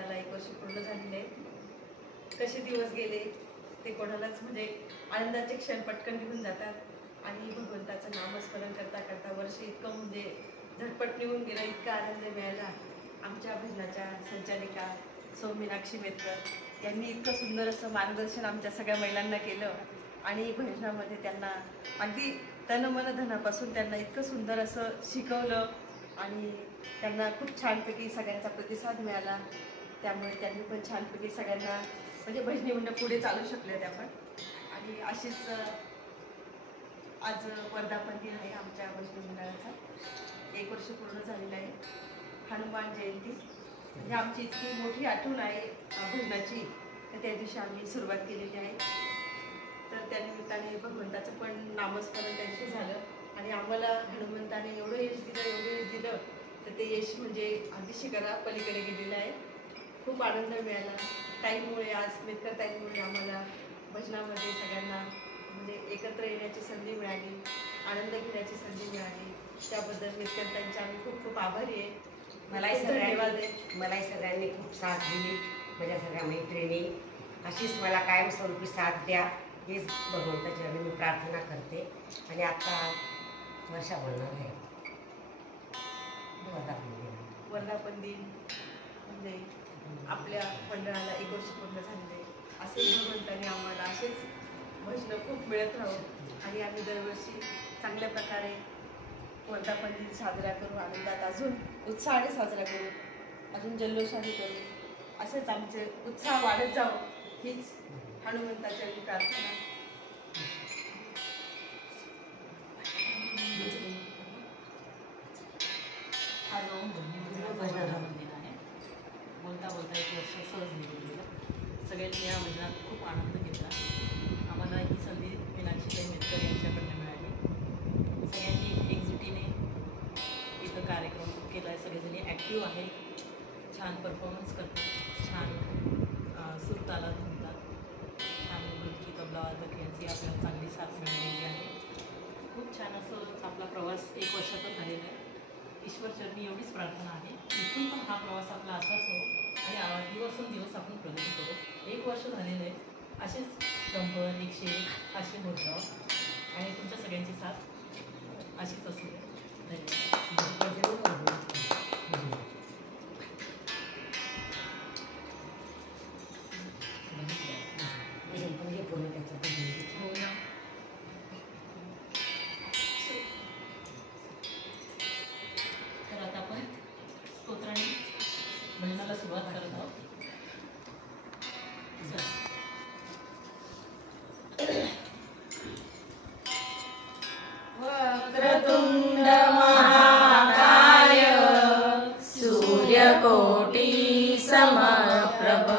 भजनाला 1 वर्ष पूर्ण झालेले. कसे दिवस गेले ते कोणालाच म्हणजे आनंदाचे क्षण पटकन निघून जातात आणि भगवंताचं नामस्मरण करता करता वर्ष इतकं म्हणजे झटपट निघून गेलं. इतका आनंद मिळाला. आमच्या भजनाच्या संचालिका सौ मीनाक्षी मेतकर यांनी इतकं सुंदर असं मार्गदर्शन आमच्या सगळ्या महिलांना केलं आणि भजनामध्ये त्यांना अगदी तन मन धनापासून त्यांना इतकं सुंदर असं शिकवलं आणि त्यांना खूप छानपैकी सगळ्यांचा प्रतिसाद मिळाला. त्यामुळे त्यांनी पण छानपैकी सगळ्यांना म्हणजे भजनी मंडळ पुढे चालू शकले त्या पण. आणि अशीच आज वर्धापन दिन आहे आमच्या भजनी मंडळाचा. 1 वर्ष पूर्ण झालेलं आहे. हनुमान जयंती म्हणजे आमची इतकी मोठी आठवण आहे भजनाची तर त्या दिवशी आम्ही सुरुवात केलेली आहे. तर त्यानिमित्ताने भगवंताचं पण नामस्मरण त्यांची झालं आणि आम्हाला हनुमंताने एवढं यश दिलं तर ते यश म्हणजे अगदी शिखरा पलीकडे गेलेलं आहे. खूप आनंद मिळाला. ताईमुळे आज मेतकर ताईमुळे आम्हाला भजनामध्ये सगळ्यांना म्हणजे एकत्र येण्याची संधी मिळाली, आनंद घेण्याची संधी मिळाली. त्याबद्दल मेतकर ताईंचे आम्ही खूप खूप आभारी आहे. मलाही सगळ्यांनी खूप साथ दिली. माझ्या सगळ्या मैत्रिणी अशीच मला कायमस्वरूपी साथ द्या हीच भगवंताची मी प्रार्थना करते. आणि आता वर्षा बोलणार आहे वर्धापन दिन म्हणजे आपल्या मंडळाला 1 वर्ष पूर्ण झालेले. असेच भगवंताने आम्हाला असेच भजनं खूप मिळत राहू आणि आम्ही दरवर्षी चांगल्या प्रकारे वर्धापन दिन साजरा करू. आनंदात अजून उत्साहाने साजरा करू, अजून जल्लोषाने करू. असेच आमचे उत्साह वाढत जावं हीच हनुमंताच्या प्रार्थना. आज वर्धापन दिन आहे. बोलता बोलता 1 वर्ष सहज निघून गेलं. सगळ्यांनी या भजनात खूप आनंद घेतला. आम्हाला ही संधी मीनाक्षी मेतकर यांच्याकडनं मिळाली. सगळ्यांनी एकजुटीने इथं कार्यक्रम केला आहे. सगळेजणी ॲक्टिव्ह आहे. छान परफॉर्मन्स करतात, छान सूर तालात म्हणतात, छान ढोलकी तबला वादक यांची आपल्याला चांगली साथ मिळालेली आहे. खूप छान असं आपला प्रवास 1 वर्षाचा झालेला आहे. ईश्वरचरणी एवढीच प्रार्थना आहे इथून पण हा प्रवास आपला असाच हो आणि दिवसेंदिवस आपण प्रगती करू. 1 वर्ष झालेलं आहे. असेच 100, 101 असे होत राहू आणि तुमच्या सगळ्यांची साथ अशीच असू दे. धन्यवाद. तर आता आपण स्तोत्राने भजनाला सुरुवात करत आहोत. वक्रतुंड महाकाय सूर्यकोटि समप्रभ